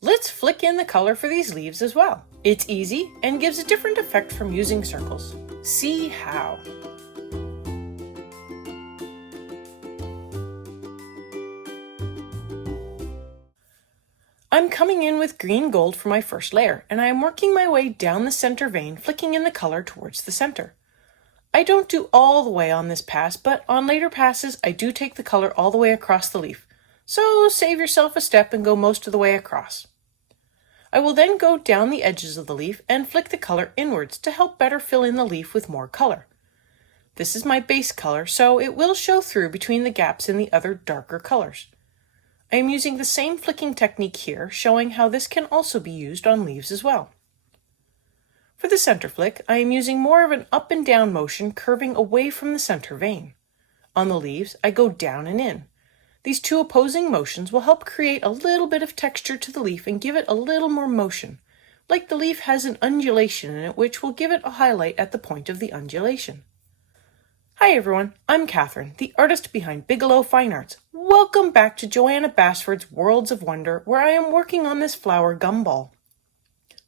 Let's flick in the color for these leaves as well. It's easy and gives a different effect from using circles. See how. I'm coming in with green gold for my first layer, and I am working my way down the center vein, flicking in the color towards the center. I don't do all the way on this pass, but on later passes I do take the color all the way across the leaf. So save yourself a step and go most of the way across. I will then go down the edges of the leaf and flick the color inwards to help better fill in the leaf with more color. This is my base color, so it will show through between the gaps in the other darker colors. I am using the same flicking technique here, showing how this can also be used on leaves as well. For the center flick, I am using more of an up and down motion curving away from the center vein. On the leaves, I go down and in. These two opposing motions will help create a little bit of texture to the leaf and give it a little more motion, like the leaf has an undulation in it, which will give it a highlight at the point of the undulation. Hi everyone, I'm Catherine, the artist behind Bigelow Fine Arts. Welcome back to Joanna Basford's Worlds of Wonder, where I am working on this flower gumball.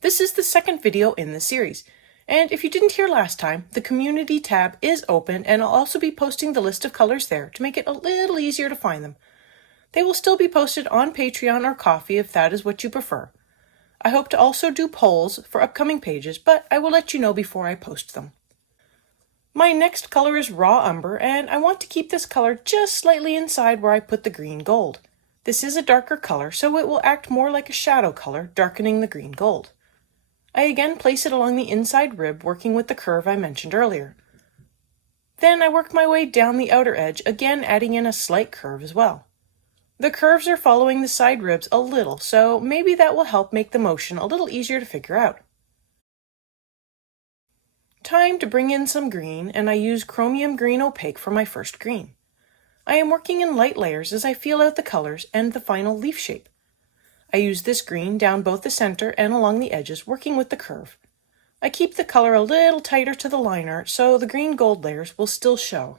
This is the second video in the series, and if you didn't hear last time, the community tab is open and I'll also be posting the list of colors there to make it a little easier to find them. They will still be posted on Patreon or Ko-fi if that is what you prefer. I hope to also do polls for upcoming pages, but I will let you know before I post them. My next color is raw umber, and I want to keep this color just slightly inside where I put the green gold. This is a darker color, so it will act more like a shadow color, darkening the green gold. I again place it along the inside rib, working with the curve I mentioned earlier. Then I work my way down the outer edge, again adding in a slight curve as well. The curves are following the side ribs a little, so maybe that will help make the motion a little easier to figure out. Time to bring in some green, and I use chromium green opaque for my first green. I am working in light layers as I feel out the colors and the final leaf shape. I use this green down both the center and along the edges, working with the curve. I keep the color a little tighter to the line art so the green gold layers will still show.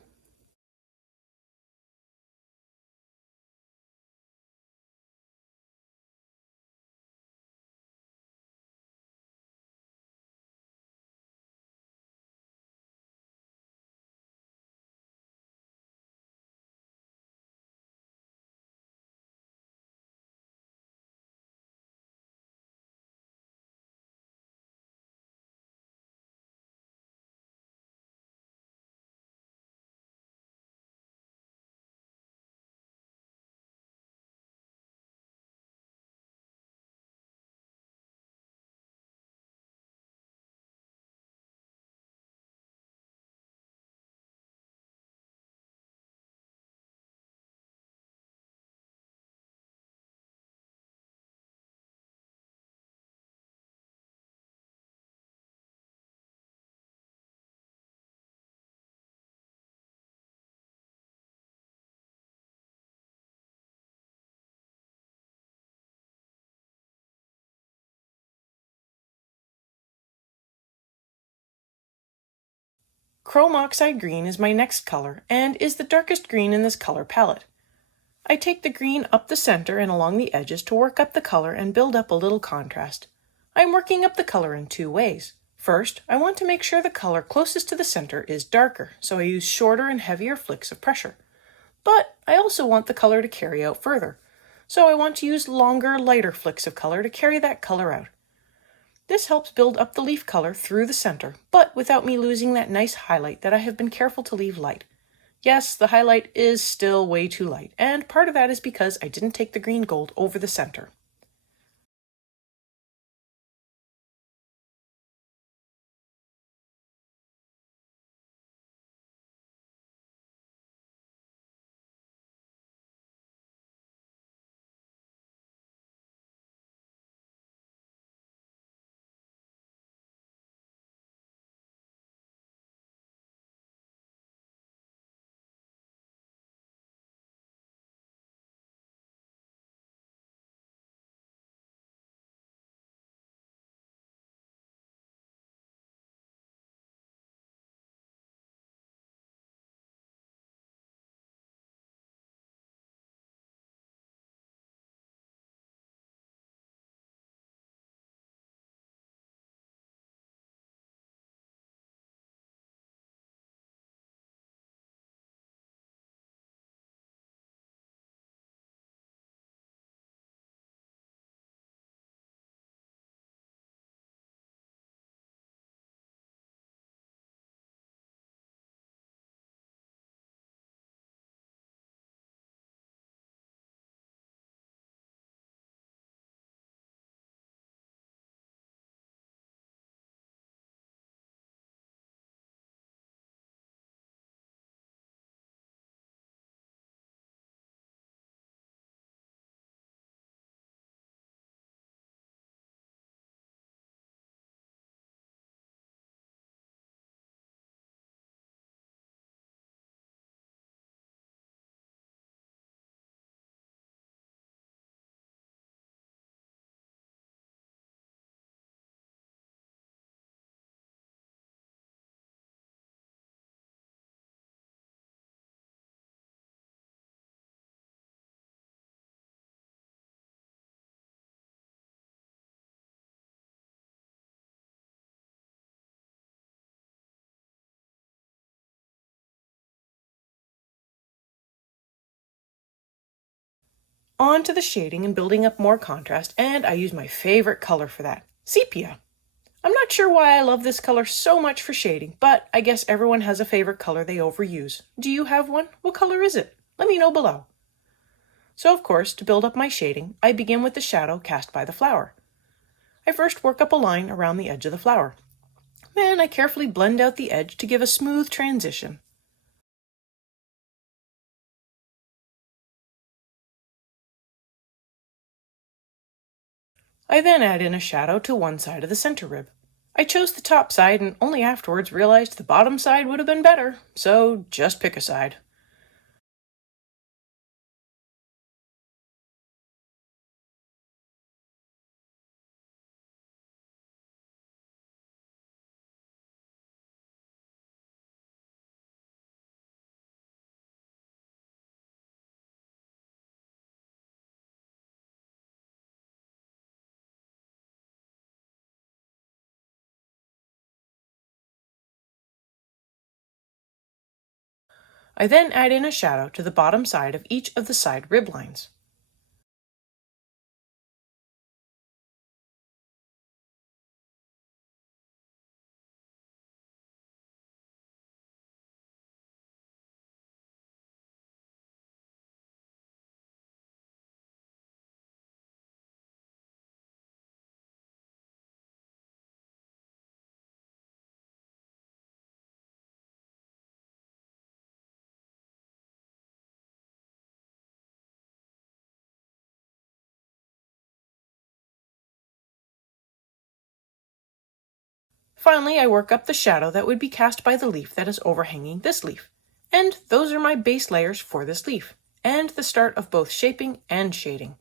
Chrome oxide green is my next color and is the darkest green in this color palette. I take the green up the center and along the edges to work up the color and build up a little contrast. I am working up the color in two ways. First, I want to make sure the color closest to the center is darker, so I use shorter and heavier flicks of pressure. But I also want the color to carry out further, so I want to use longer, lighter flicks of color to carry that color out. This helps build up the leaf color through the center, but without me losing that nice highlight that I have been careful to leave light. Yes, the highlight is still way too light, and part of that is because I didn't take the green gold over the center. On to the shading and building up more contrast, and I use my favorite color for that, sepia. I'm not sure why I love this color so much for shading, but I guess everyone has a favorite color they overuse. Do you have one? What color is it? Let me know below. So of course, to build up my shading, I begin with the shadow cast by the flower. I first work up a line around the edge of the flower. Then I carefully blend out the edge to give a smooth transition. I then add in a shadow to one side of the center rib. I chose the top side and only afterwards realized the bottom side would have been better, so just pick a side. I then add in a shadow to the bottom side of each of the side rib lines. Finally, I work up the shadow that would be cast by the leaf that is overhanging this leaf. And those are my base layers for this leaf, and the start of both shaping and shading.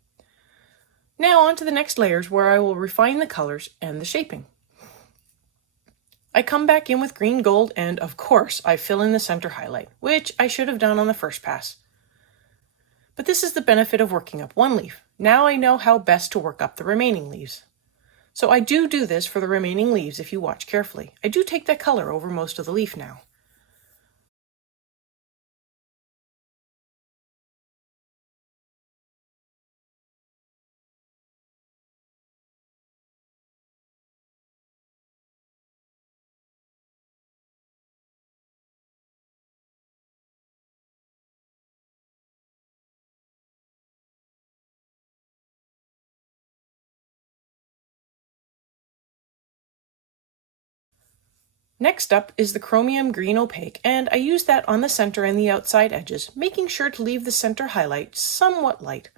Now on to the next layers where I will refine the colors and the shaping. I come back in with green gold and, of course, I fill in the center highlight, which I should have done on the first pass. But this is the benefit of working up one leaf. Now I know how best to work up the remaining leaves. So I do this for the remaining leaves if you watch carefully. I do take that color over most of the leaf now. Next up is the chromium green opaque, and I use that on the center and the outside edges, making sure to leave the center highlight somewhat light.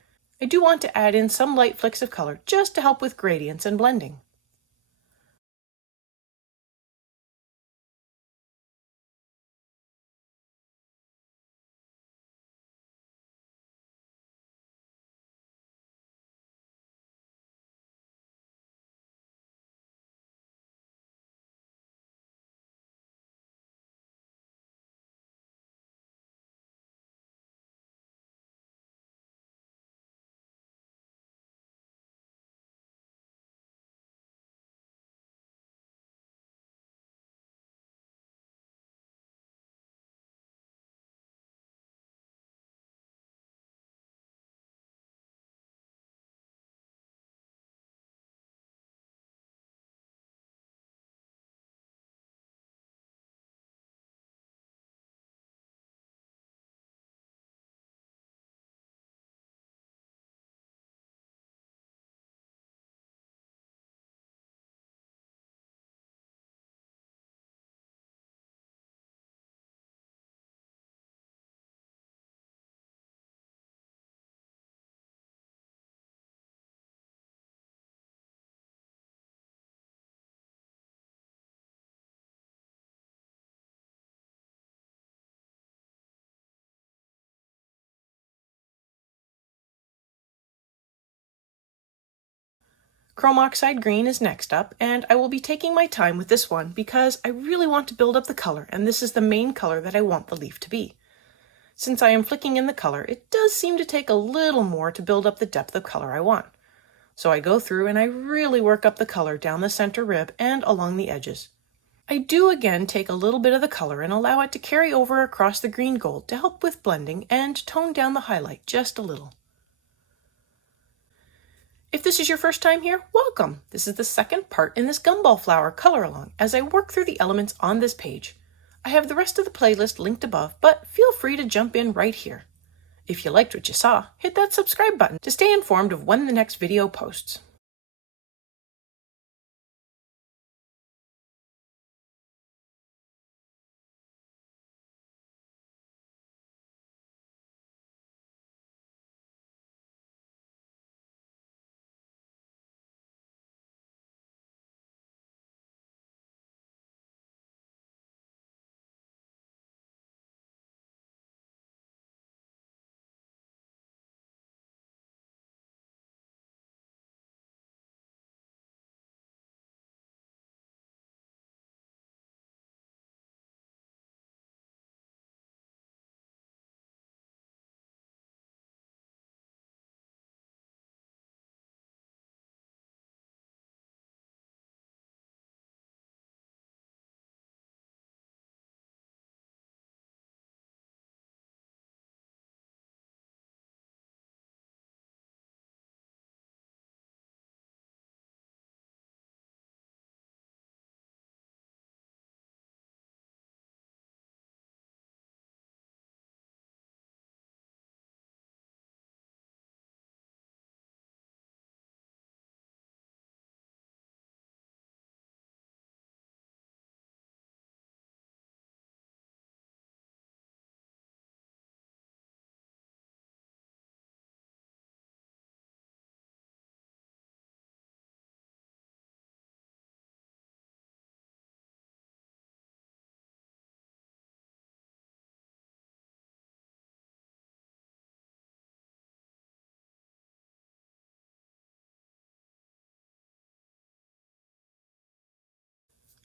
I do want to add in some light flicks of color just to help with gradients and blending. Chrome oxide green is next up, and I will be taking my time with this one because I really want to build up the color, and this is the main color that I want the leaf to be. Since I am flicking in the color, it does seem to take a little more to build up the depth of color I want. So I go through and I really work up the color down the center rib and along the edges. I do again take a little bit of the color and allow it to carry over across the green gold to help with blending and tone down the highlight just a little. If this is your first time here, welcome! This is the second part in this gumball flower color along as I work through the elements on this page. I have the rest of the playlist linked above, but feel free to jump in right here. If you liked what you saw, hit that subscribe button to stay informed of when the next video posts.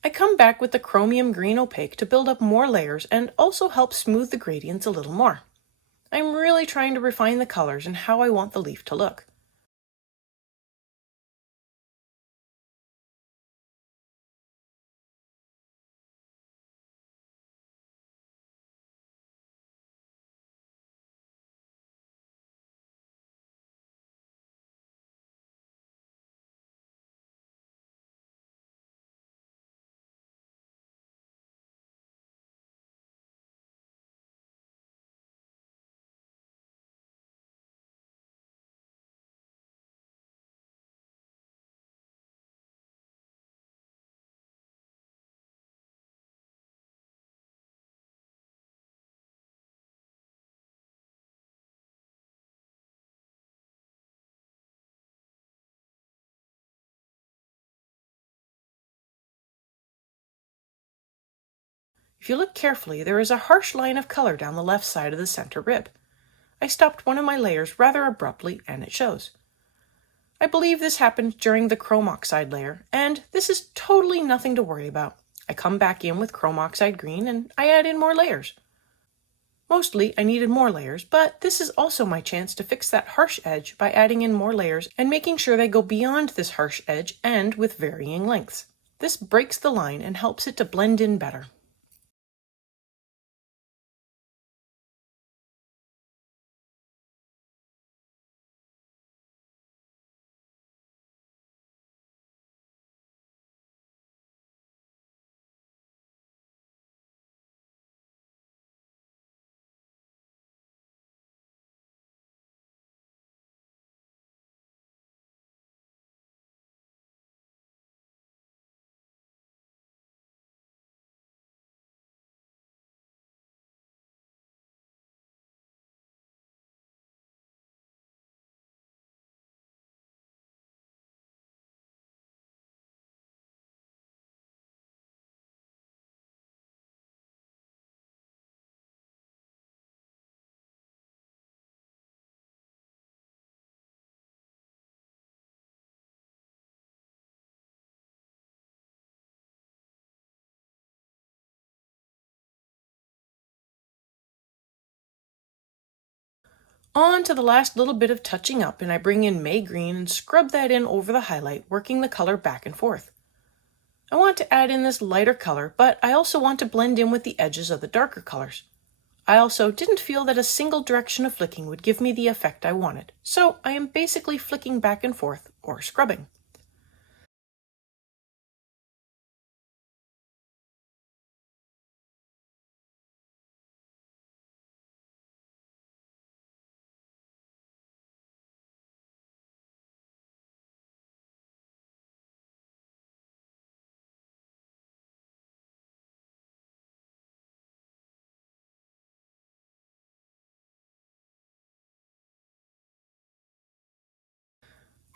I come back with the chromium green opaque to build up more layers and also help smooth the gradients a little more. I'm really trying to refine the colors and how I want the leaf to look. If you look carefully, there is a harsh line of color down the left side of the center rib. I stopped one of my layers rather abruptly and it shows. I believe this happened during the chrome oxide layer, and this is totally nothing to worry about. I come back in with chrome oxide green and I add in more layers. Mostly I needed more layers, but this is also my chance to fix that harsh edge by adding in more layers and making sure they go beyond this harsh edge and with varying lengths. This breaks the line and helps it to blend in better. On to the last little bit of touching up, and I bring in May Green and scrub that in over the highlight, working the color back and forth. I want to add in this lighter color, but I also want to blend in with the edges of the darker colors. I also didn't feel that a single direction of flicking would give me the effect I wanted, so I am basically flicking back and forth or scrubbing.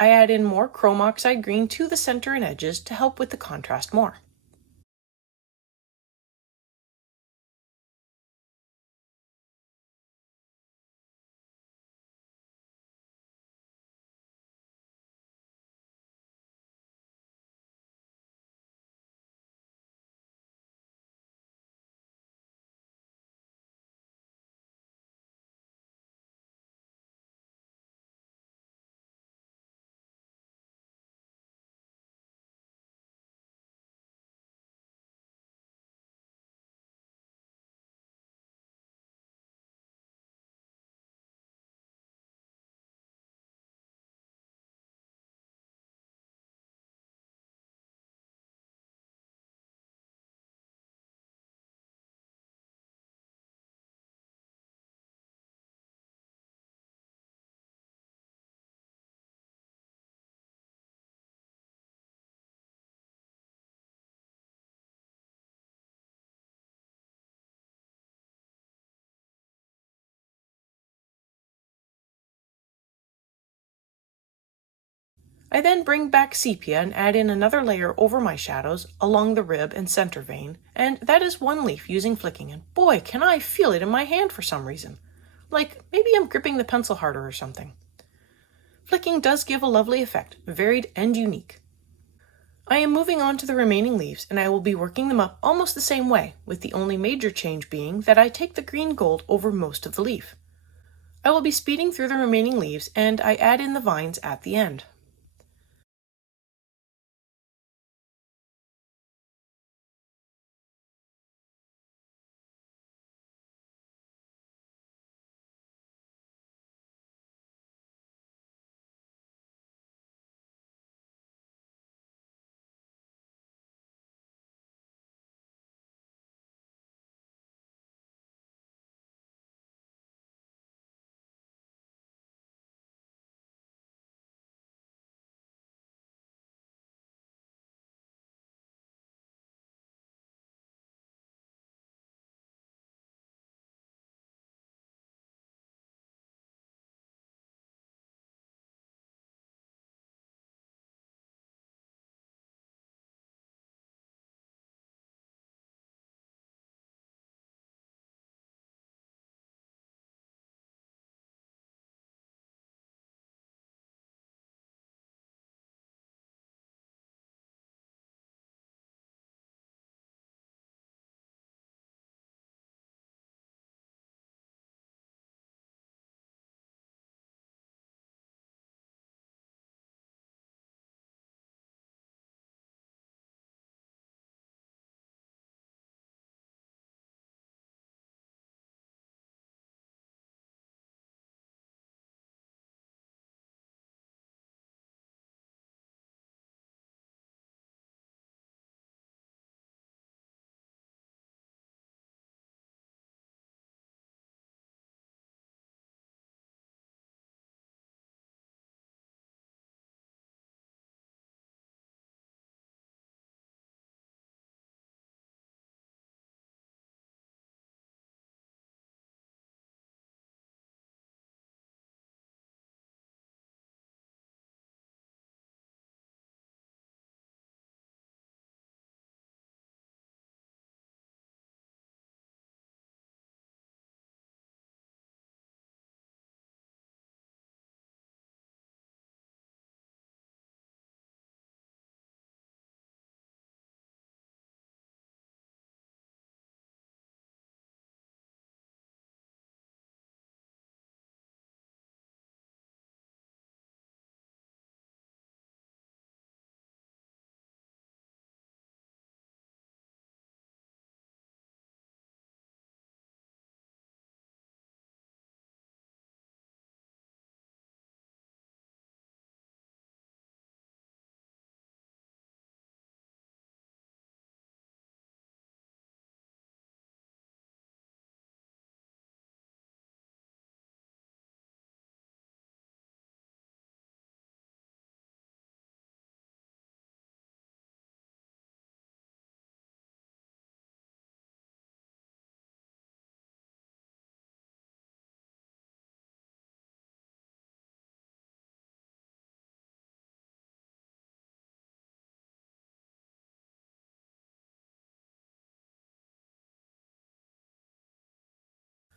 I add in more chrome oxide green to the center and edges to help with the contrast more. I then bring back sepia and add in another layer over my shadows along the rib and center vein, and that is one leaf using flicking, and boy, can I feel it in my hand for some reason. Like maybe I'm gripping the pencil harder or something. Flicking does give a lovely effect, varied and unique. I am moving on to the remaining leaves, and I will be working them up almost the same way, with the only major change being that I take the green gold over most of the leaf. I will be speeding through the remaining leaves, and I add in the vines at the end.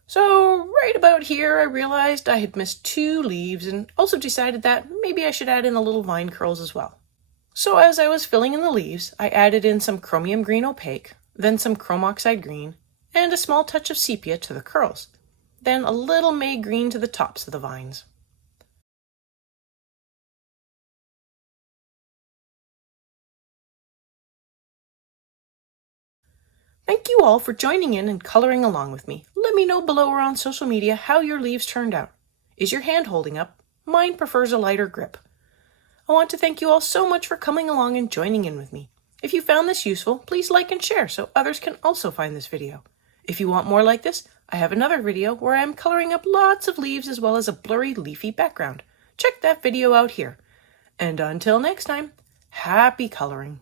So right about here, I realized I had missed 2 leaves and also decided that maybe I should add in a little vine curls as well. So as I was filling in the leaves, I added in some chromium green opaque, then some chrome oxide green, and a small touch of sepia to the curls, then a little May green to the tops of the vines. Thank you all for joining in and coloring along with me. Let me know below or on social media how your leaves turned out. Is your hand holding up? Mine prefers a lighter grip. I want to thank you all so much for coming along and joining in with me. If you found this useful, please like and share so others can also find this video. If you want more like this, I have another video where I am coloring up lots of leaves as well as a blurry leafy background. Check that video out here. And until next time, happy coloring!